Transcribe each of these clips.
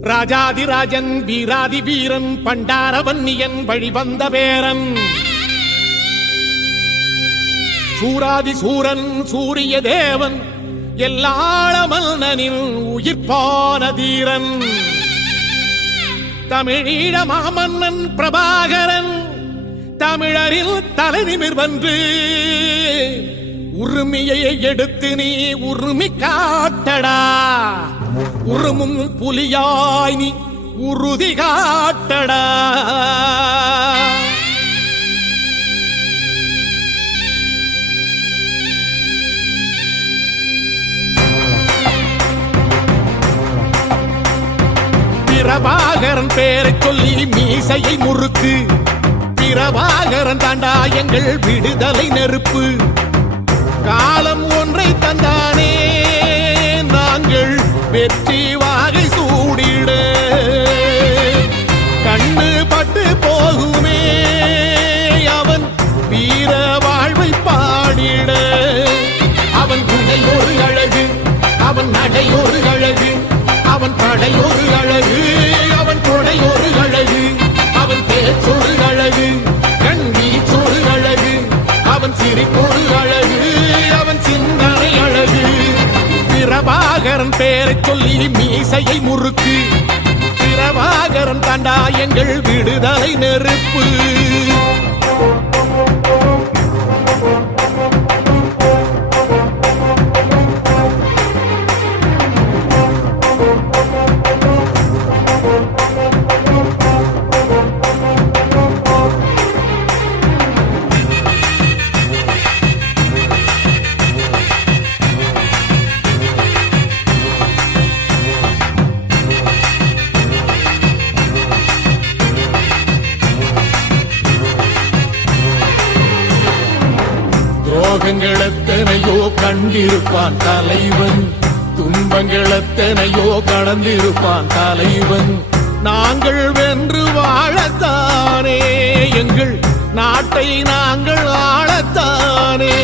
ராஜாதிராஜன் வீராதி வீரன் பண்டாரவன்னியன் வழிவந்த பேரன் சூராதி சூரன் சூரிய தேவன் எல்லாளமன்னனின் உயிர்ப்பான தீரன் தமிழீழ மாமன்னன் பிரபாகரன் தமிழரில் தலைநிமிர்வன்று உரிமையை எடுத்து நீ உரிமை காட்டடா உருமும் புலியாய் நீ உறுதி காட்டடா பிரபாகரன் பேரை சொல்லி மீசையை முறுக்கு பிரபாகரன் தாண்டா எங்கள் விடுதலை நெருப்பு காலம் ஒன்றை தந்தானே நாங்கள் வெற்றி வாகை சூடிட கண்ணு பட்டு போகுமே அவன் வீர வாழ்வை பாடிட அவன் குடை ஒரு அழகு அவன் நடை ஒரு அழகு அவன் படை ஒரு அழகு அவன் கொடை ஒரு அழகு அவன் பேச்சொரு அழகு கண் வீச்சொரு அழகு அவன் சிரிப்பொரு அழகு அவன் சிந்தனை அழகு பிரபாகரன் பேரை சொல்லி மீசையை முறுக்கு பிரபாகரன் தாண்டா எங்கள் விடுதலை நெருப்பு துரோகங்கள் எத்தனையோ கண்டிருப்பான் தலைவன் துன்பங்கள் எத்தனையோ கடந்திருப்பான் தலைவன் நாங்கள் வென்று வாழத்தானே எங்கள் நாட்டை நாங்கள் ஆளத்தானே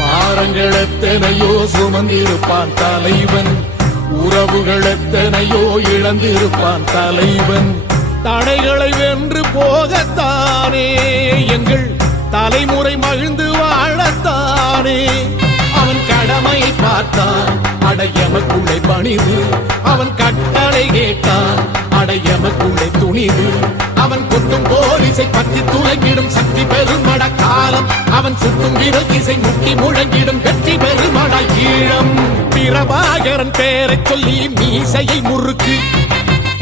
பாரங்கள் எத்தனையோ சுமந்திருப்பான் தலைவன் உறவுகள் எத்தனையோ இழந்திருப்பான் தலைவன் தடைகளை வென்று போகத்தானே எங்கள் தலைமுறை மகிழ்ந்து வாழத்தானே அவன் கடமையை பார்த்தான் அடையமக்குள்ளே பணிது அவன் கட்டளை கேட்டான் அடையமக்குள்ளே துணிது அவன் கொட்டும் போலீசை பற்றி துளங்கிடும் சக்தி பெருமட காலம் அவன் சுட்டும் விரகிசை முட்டி முழங்கிடும் வெற்றி பெருமட ஈழம் பிரபாகரன் பேரை சொல்லி மீசையை முறுக்கு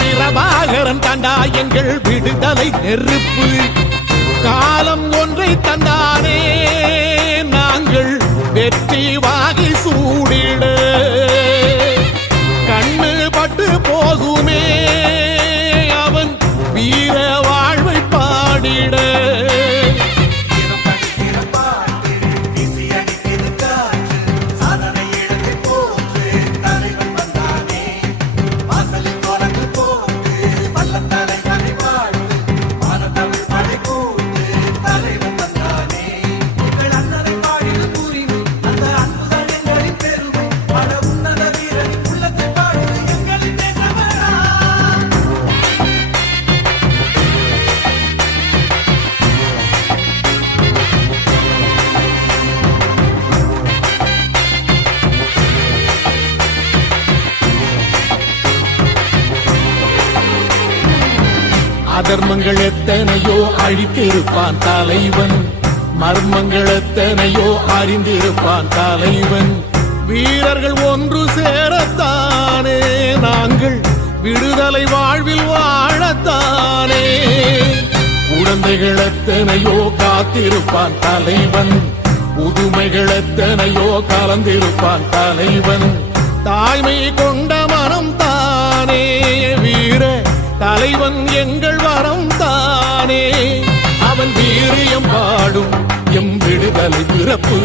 பிரபாகரன் தாண்டா எங்கள் விடுதலை நெருப்பு காலம் ஒன்றை தந்தானே நாங்கள் வெற்றி வாகை சூடிட கண்ணு பட்டு போகுமே அவன் வீர வாழ்வை பாடிட அதர்மங்கள் எத்தனையோ அழித்திருப்பான் தலைவன் மர்மங்கள் எத்தனையோ அறிந்திருப்பான் தலைவன் வீரர்கள் ஒன்று சேரத்தானே நாங்கள் விடுதலை வாழ்வில் வாழத்தானே குழந்தைகள் எத்தனையோ காத்திருப்பான் தலைவன் புதுமைகள் எத்தனையோ கலந்திருப்பான் தலைவன் தாய்மை கொண்ட மனம் தானே வீர தலைவன் எங்கள் வரம் தானே அவன் வீரியம் பாடும் எம் விடுதலை பிறப்பு